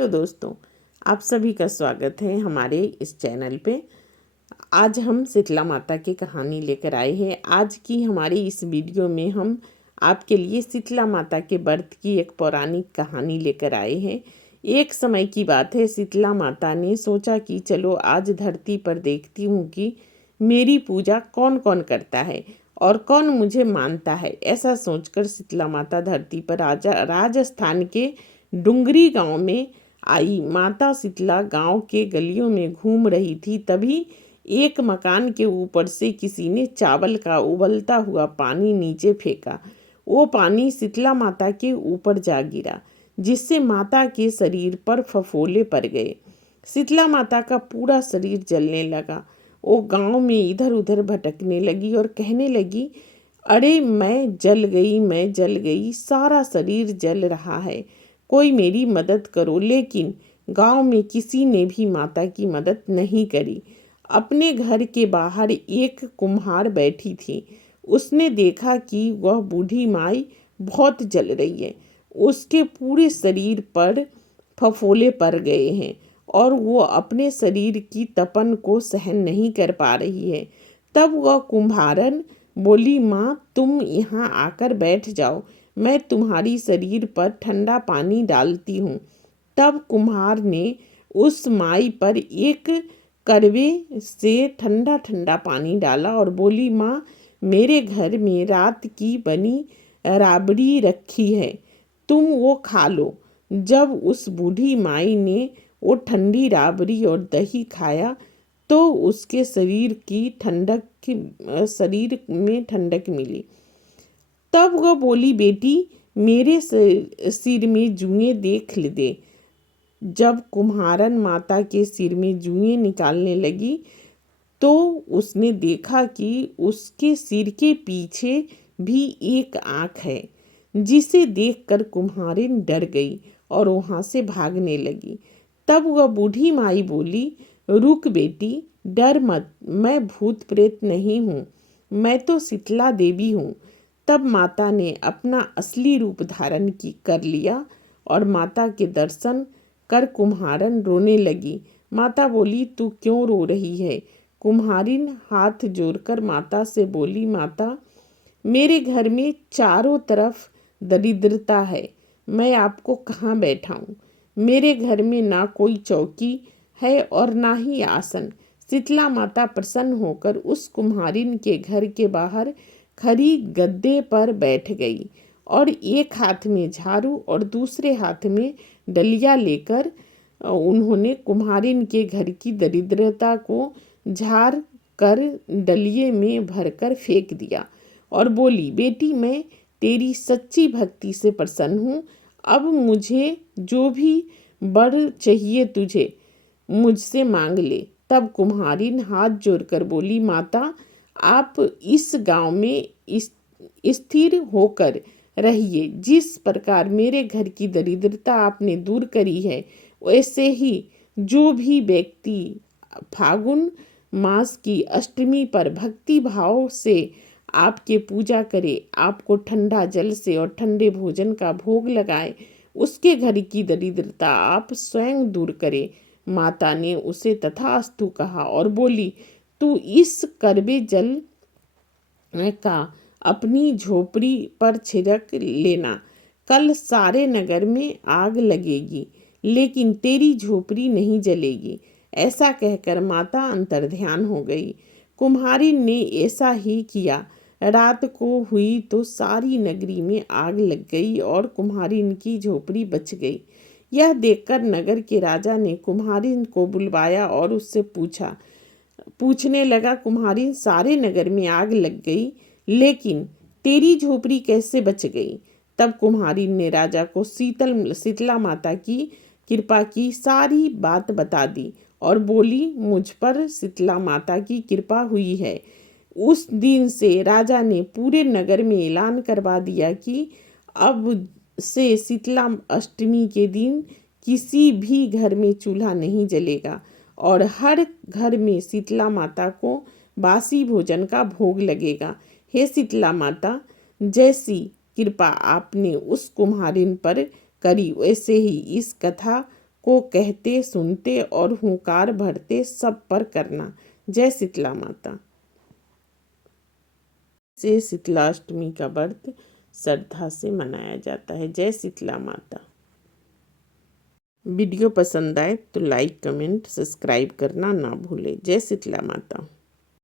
Hello दोस्तों, आप सभी का स्वागत है हमारे इस चैनल पे। आज हम शीतला माता की कहानी लेकर आए हैं। आज की हमारी इस वीडियो में हम आपके लिए शीतला माता के व्रत की एक पौराणिक कहानी लेकर आए हैं। एक समय की बात है, शीतला माता ने सोचा कि चलो आज धरती पर देखती हूँ कि मेरी पूजा कौन कौन करता है और कौन मुझे मानता है। ऐसा सोचकर शीतला माता धरती पर राजस्थान के डुंगरी गांव में आई। माता शीतला गांव के गलियों में घूम रही थी, तभी एक मकान के ऊपर से किसी ने चावल का उबलता हुआ पानी नीचे फेंका। वो पानी शीतला माता के ऊपर जा गिरा, जिससे माता के शरीर पर फफोले पड़ गए। शीतला माता का पूरा शरीर जलने लगा। वो गांव में इधर उधर भटकने लगी और कहने लगी, अरे मैं जल गई, सारा शरीर जल रहा है, कोई मेरी मदद करो। लेकिन गांव में किसी ने भी माता की मदद नहीं करी। अपने घर के बाहर एक कुम्हार बैठी थी। उसने देखा कि वह बूढ़ी माई बहुत जल रही है, उसके पूरे शरीर पर फफोले पड़ गए हैं और वो अपने शरीर की तपन को सहन नहीं कर पा रही है। तब वह कुम्हारन बोली, माँ तुम यहाँ आकर बैठ जाओ, मैं तुम्हारी शरीर पर ठंडा पानी डालती हूँ। तब कुम्हार ने उस माई पर एक करवे से ठंडा ठंडा पानी डाला और बोली, माँ मेरे घर में रात की बनी राबड़ी रखी है, तुम वो खा लो। जब उस बूढ़ी माई ने वो ठंडी राबड़ी और दही खाया तो उसके शरीर में ठंडक मिली। तब वह बोली, बेटी मेरे सिर में जुएं देख दे। जब कुम्हारन माता के सिर में जुएं निकालने लगी तो उसने देखा कि उसके सिर के पीछे भी एक आँख है, जिसे देखकर कुम्हारिन डर गई और वहाँ से भागने लगी। तब वह बूढ़ी माई बोली, रुक बेटी, डर मत, मैं भूत प्रेत नहीं हूँ, मैं तो शीतला देवी हूँ। तब माता ने अपना असली रूप धारण कर लिया और माता के दर्शन कर कुम्हारन रोने लगी। माता बोली, तू क्यों रो रही है? कुम्हारिन हाथ जोड़कर माता से बोली, माता मेरे घर में चारों तरफ दरिद्रता है, मैं आपको कहाँ बैठाऊं? मेरे घर में ना कोई चौकी है और ना ही आसन। शीतला माता प्रसन्न होकर उस कुम्हारिन के घर के बाहर खड़ी गद्दे पर बैठ गई और एक हाथ में झाड़ू और दूसरे हाथ में डलिया लेकर उन्होंने कुम्हारिन के घर की दरिद्रता को झाड़ कर डलिये में भरकर फेंक दिया और बोली, बेटी मैं तेरी सच्ची भक्ति से प्रसन्न हूँ, अब मुझे जो भी वर चाहिए तुझे मुझसे मांग ले। तब कुम्हारिन हाथ जोड़कर बोली, माता आप इस गांव में स्थिर होकर रहिए। जिस प्रकार मेरे घर की दरिद्रता आपने दूर करी है, वैसे ही जो भी व्यक्ति फागुन मास की अष्टमी पर भक्ति भाव से आपके पूजा करे, आपको ठंडा जल से और ठंडे भोजन का भोग लगाए, उसके घर की दरिद्रता आप स्वयं दूर करे। माता ने उसे तथास्तु कहा और बोली, तू इस कड़वे जल का अपनी झोपड़ी पर छिड़क लेना, कल सारे नगर में आग लगेगी लेकिन तेरी झोपड़ी नहीं जलेगी। ऐसा कहकर माता अंतर्ध्यान हो गई। कुम्हारी ने ऐसा ही किया। रात को हुई तो सारी नगरी में आग लग गई और कुम्हारिन की झोपड़ी बच गई। यह देखकर नगर के राजा ने कुम्हारिन को बुलवाया और उससे पूछने लगा, कुम्हारिन सारे नगर में आग लग गई लेकिन तेरी झोपड़ी कैसे बच गई? तब कुम्हारिन ने राजा को शीतला माता की कृपा की सारी बात बता दी और बोली, मुझ पर शीतला माता की कृपा हुई है। उस दिन से राजा ने पूरे नगर में ऐलान करवा दिया कि अब से शीतला अष्टमी के दिन किसी भी घर में चूल्हा नहीं जलेगा और हर घर में शीतला माता को बासी भोजन का भोग लगेगा। हे शीतला माता, जैसी कृपा आपने उस कुम्हारिन पर करी, वैसे ही इस कथा को कहते सुनते और हुंकार भरते सब पर करना। जय शीतला माता। से शीतलाष्टमी का व्रत श्रद्धा से मनाया जाता है। जय शीतला माता। वीडियो पसंद आए तो लाइक कमेंट सब्सक्राइब करना ना भूलें। जय शीतला माता।